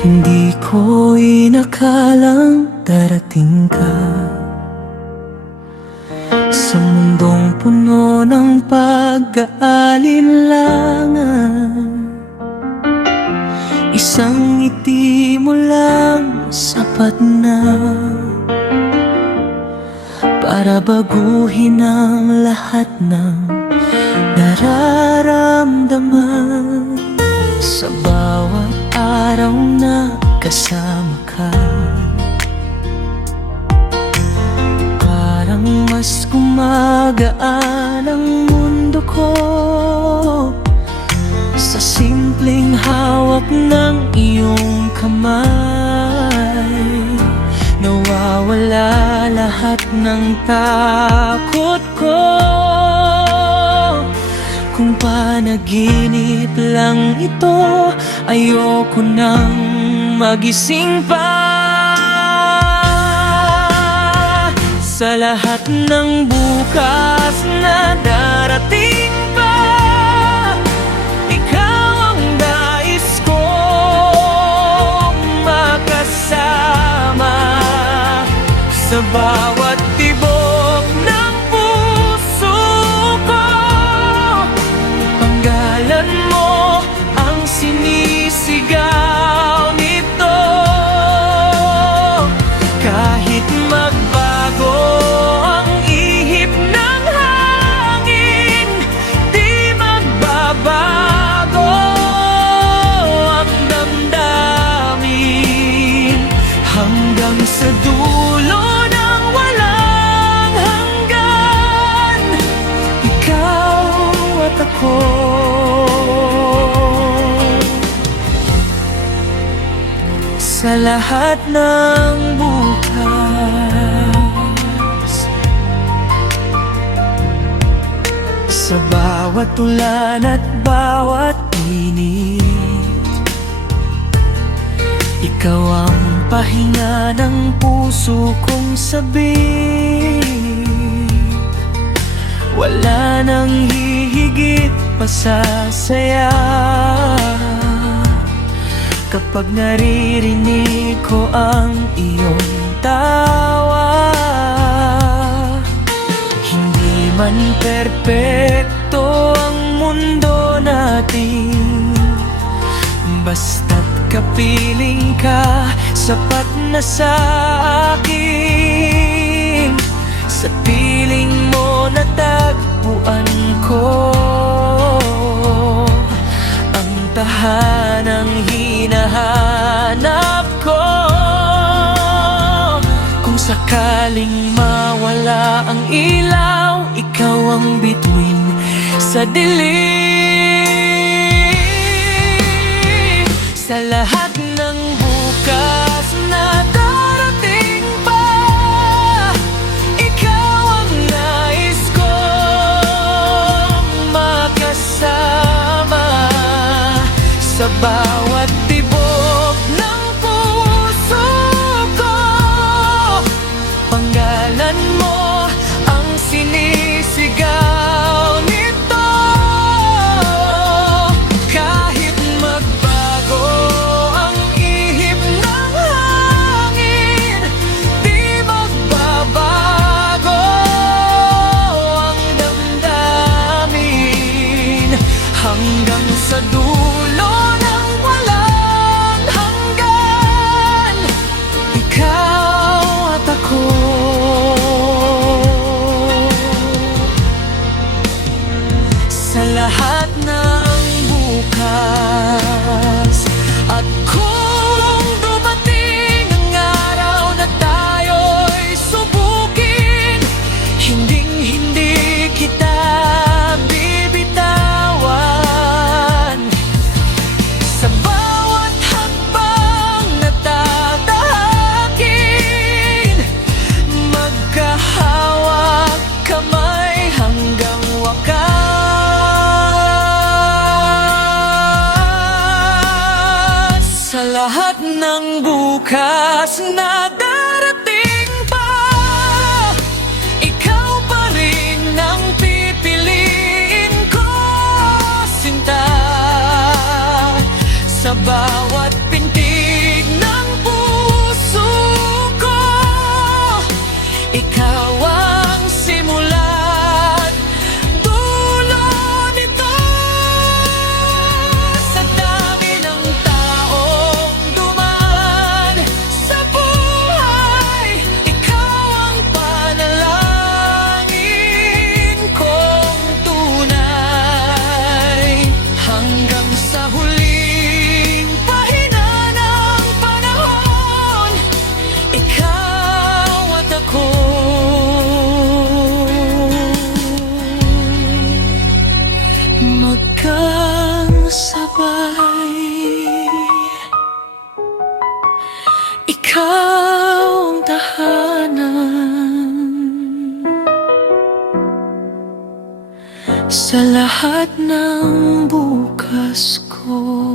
Hindi ko inakalang darating ka sa mundong puno ng pag-aalinlangan. Isang ngiti mo lang sapat na para baguhin ang lahat ng nararamdaman. Sa bawat araw na kasama ka, parang mas gumagaan ang mundo ko. Sa simpleng hawak ng iyong kamay, nawawala lahat ng takot ko. Kung panaginip lang ito, ayoko nang magising pa. Sa lahat ng bukas na darating pa, ikaw ang nais kong makasama. Sa bawat tibok ng puso ko, panggalan mo ang sinisigaw nito. Kahit magbago ang ihip ng hangin, di magbabago ang damdamin. Hanggang sa dulo ng walang hanggan, ikaw at ako. Sa lahat ng bukas, sa bawat ulan at bawat init, ikaw ang pahinga ng puso kong sabik. Wala nang hihigit pa sa saya kapag naririnig ko ang iyong tawa. Hindi man perpekto ang mundo natin, basta't kapiling ka, sapat na sa akin. Sa piling mo natagpuan ko ang tahanang hinahanap ko. Kung sakaling mawala ang ilaw, ikaw ang bituin sa dilim. Sa lahat ng bukas na darating pa, ikaw ang nais kong makasama. Sa bawat tibok ng puso ko, panggalan mo ang sinisigaw nito. Kahit magbago ang ihip ng hangin, di magbabago ang damdamin. Hanggang sa dulo ng walang hanggan, ikaw at ako. Sa lahat ng bukas, at kung dumating ang araw na tayo'y subukin, hinding-hindi kita bibitawan. Sa bawat hakbang na tatahakin, magkahawak kamay hanggang wakas. Sa lahat ng bukas na darating pa, ikaw pa rin ang pipiliin ko, sinta. Sa bawat pintig Ikaw ang tahanan sa lahat ng bukas ko.